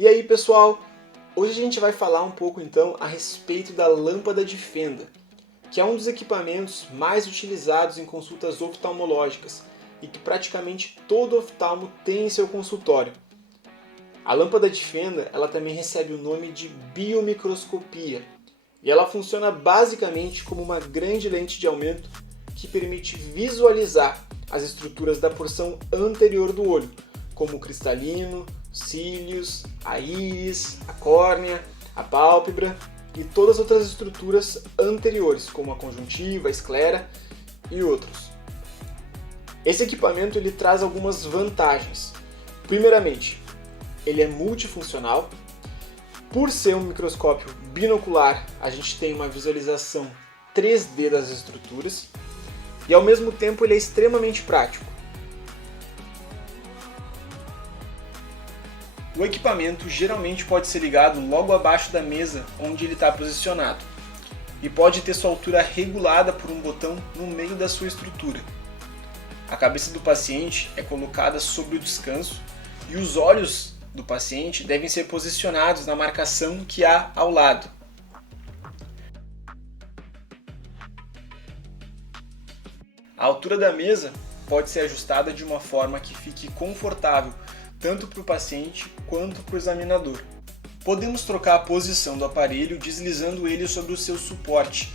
E aí pessoal, hoje a gente vai falar um pouco então a respeito da lâmpada de fenda, que é um dos equipamentos mais utilizados em consultas oftalmológicas e que praticamente todo oftalmo tem em seu consultório. A lâmpada de fenda ela também recebe o nome de biomicroscopia e ela funciona basicamente como uma grande lente de aumento que permite visualizar as estruturas da porção anterior do olho, como o cristalino, cílios, a íris, a córnea, a pálpebra e todas as outras estruturas anteriores, como a conjuntiva, a esclera e outros. Esse equipamento ele traz algumas vantagens. Primeiramente, ele é multifuncional. Por ser um microscópio binocular, a gente tem uma visualização 3D das estruturas e ao mesmo tempo ele é extremamente prático. O equipamento geralmente pode ser ligado logo abaixo da mesa onde ele está posicionado e pode ter sua altura regulada por um botão no meio da sua estrutura. A cabeça do paciente é colocada sobre o descanso e os olhos do paciente devem ser posicionados na marcação que há ao lado. A altura da mesa pode ser ajustada de uma forma que fique confortável tanto para o paciente quanto para o examinador. Podemos trocar a posição do aparelho deslizando ele sobre o seu suporte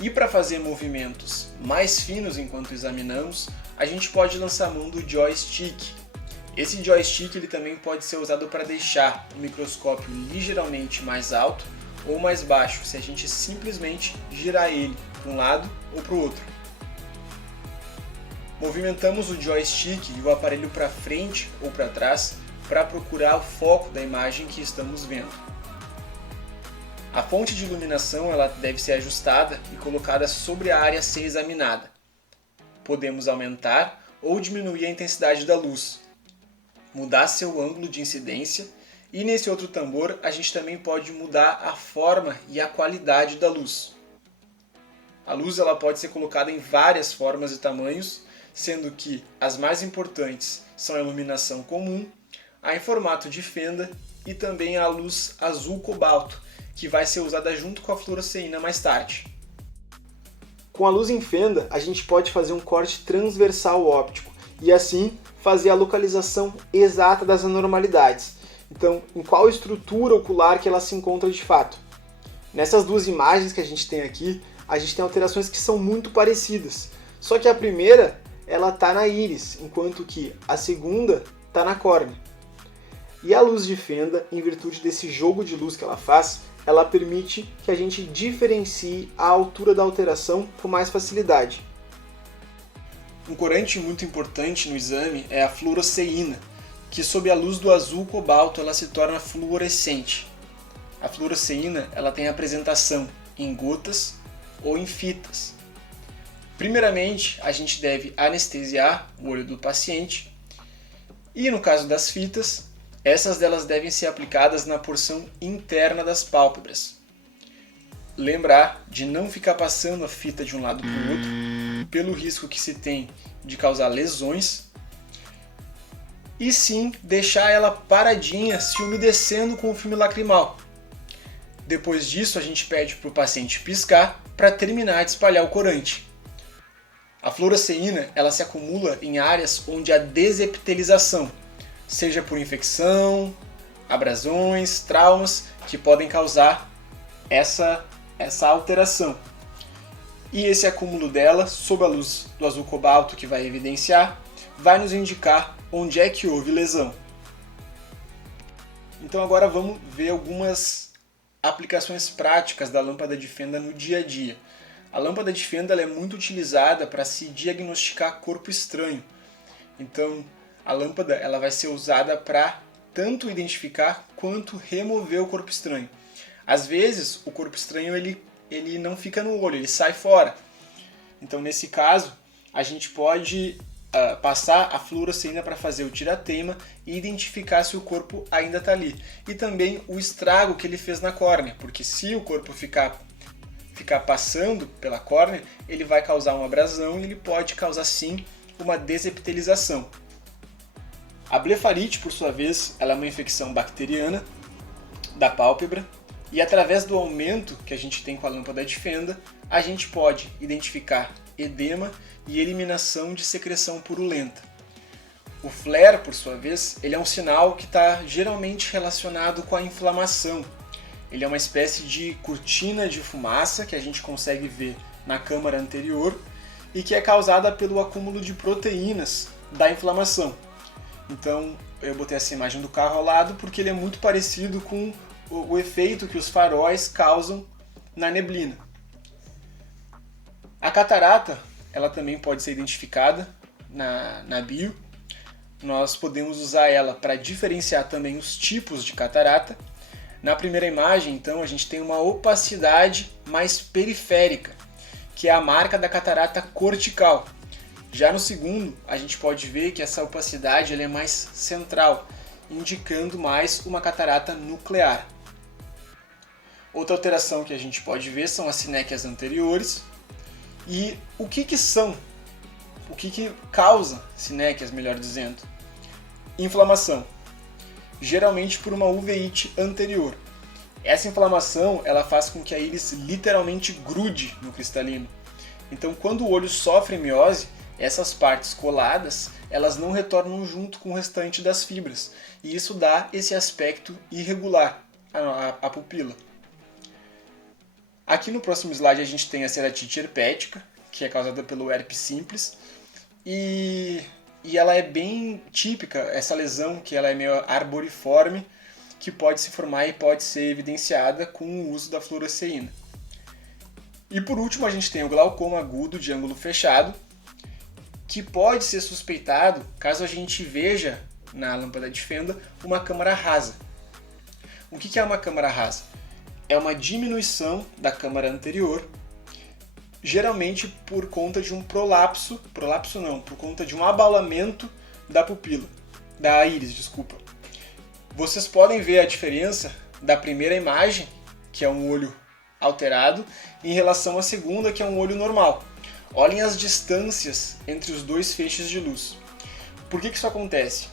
e para fazer movimentos mais finos enquanto examinamos, a gente pode lançar a mão do joystick. Esse joystick ele também pode ser usado para deixar o microscópio ligeiramente mais alto ou mais baixo, se a gente simplesmente girar ele para um lado ou para o outro. Movimentamos o joystick e o aparelho para frente ou para trás para procurar o foco da imagem que estamos vendo. A fonte de iluminação ela deve ser ajustada e colocada sobre a área a ser examinada. Podemos aumentar ou diminuir a intensidade da luz, mudar seu ângulo de incidência e nesse outro tambor a gente também pode mudar a forma e a qualidade da luz. A luz ela pode ser colocada em várias formas e tamanhos, sendo que as mais importantes são a iluminação comum, a em formato de fenda e também a luz azul cobalto, que vai ser usada junto com a fluoresceína mais tarde. Com a luz em fenda, a gente pode fazer um corte transversal óptico e assim fazer a localização exata das anormalidades. Então, em qual estrutura ocular que ela se encontra de fato. Nessas duas imagens que a gente tem aqui, a gente tem alterações que são muito parecidas, só que a primeira ela está na íris, enquanto que a segunda está na córnea. E a luz de fenda, em virtude desse jogo de luz que ela faz, ela permite que a gente diferencie a altura da alteração com mais facilidade. Um corante muito importante no exame é a fluoresceína, que sob a luz do azul cobalto ela se torna fluorescente. A fluoresceína ela tem apresentação em gotas ou em fitas. Primeiramente, a gente deve anestesiar o olho do paciente e no caso das fitas, essas delas devem ser aplicadas na porção interna das pálpebras. Lembrar de não ficar passando a fita de um lado para o outro, pelo risco que se tem de causar lesões, e sim deixar ela paradinha se umedecendo com o filme lacrimal. Depois disso, a gente pede para o paciente piscar para terminar de espalhar o corante. A fluoresceína ela se acumula em áreas onde há desepitelização, seja por infecção, abrasões, traumas que podem causar essa alteração. E esse acúmulo dela, sob a luz do azul cobalto que vai evidenciar, vai nos indicar onde é que houve lesão. Então agora vamos ver algumas aplicações práticas da lâmpada de fenda no dia a dia. A lâmpada de fenda ela é muito utilizada para se diagnosticar corpo estranho. Então, a lâmpada ela vai ser usada para tanto identificar quanto remover o corpo estranho. Às vezes, o corpo estranho ele não fica no olho, ele sai fora. Então, nesse caso, a gente pode passar a fluoresceína para fazer o tirateima e identificar se o corpo ainda está ali. E também o estrago que ele fez na córnea, porque se o corpo ficar passando pela córnea, ele vai causar uma abrasão e ele pode causar sim uma desepitelização. A blefarite, por sua vez, ela é uma infecção bacteriana da pálpebra, e através do aumento que a gente tem com a lâmpada de fenda, a gente pode identificar edema e eliminação de secreção purulenta. O flare, por sua vez, ele é um sinal que está geralmente relacionado com a inflamação. Ele é uma espécie de cortina de fumaça que a gente consegue ver na câmara anterior e que é causada pelo acúmulo de proteínas da inflamação. Então, eu botei essa imagem do carro ao lado porque ele é muito parecido com o efeito que os faróis causam na neblina. A catarata, ela também pode ser identificada na bio. Nós podemos usar ela para diferenciar também os tipos de catarata. Na primeira imagem, então, a gente tem uma opacidade mais periférica, que é a marca da catarata cortical. Já no segundo, a gente pode ver que essa opacidade ela é mais central, indicando mais uma catarata nuclear. Outra alteração que a gente pode ver são as sinéquias anteriores. E o que são? O que causa sinéquias, melhor dizendo? Inflamação. Geralmente por uma uveíte anterior. Essa inflamação ela faz com que a íris literalmente grude no cristalino. Então, quando o olho sofre miose, essas partes coladas elas não retornam junto com o restante das fibras. E isso dá esse aspecto irregular à pupila. Aqui no próximo slide a gente tem a ceratite herpética, que é causada pelo herpes simples. E ela é bem típica, essa lesão, que ela é meio arboriforme, que pode se formar e pode ser evidenciada com o uso da fluoresceína. E por último a gente tem o glaucoma agudo de ângulo fechado, que pode ser suspeitado caso a gente veja na lâmpada de fenda uma câmara rasa. O que é uma câmara rasa? É uma diminuição da câmara anterior, geralmente por conta de um por conta de um abaulamento da pupila, da íris, desculpa. Vocês podem ver a diferença da primeira imagem, que é um olho alterado, em relação à segunda, que é um olho normal. Olhem as distâncias entre os dois feixes de luz. Por que isso acontece?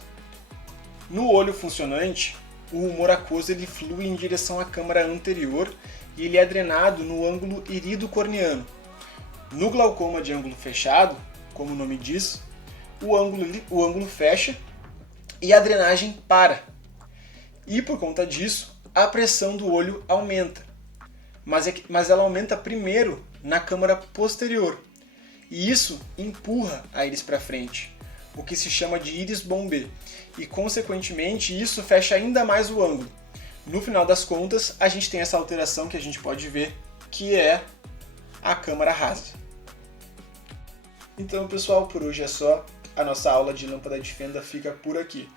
No olho funcionante, o humor aquoso ele flui em direção à câmara anterior e ele é drenado no ângulo irido-corneano. No glaucoma de ângulo fechado, como o nome diz, o ângulo fecha e a drenagem para. E por conta disso, a pressão do olho aumenta. Mas ela aumenta primeiro na câmara posterior. E isso empurra a íris para frente, o que se chama de íris bombê. E consequentemente isso fecha ainda mais o ângulo. No final das contas, a gente tem essa alteração que a gente pode ver, que é a câmara rasa. Então, pessoal, por hoje é só. A nossa aula de lâmpada de fenda fica por aqui.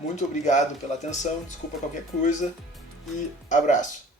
Muito obrigado pela atenção, desculpa qualquer coisa e abraço!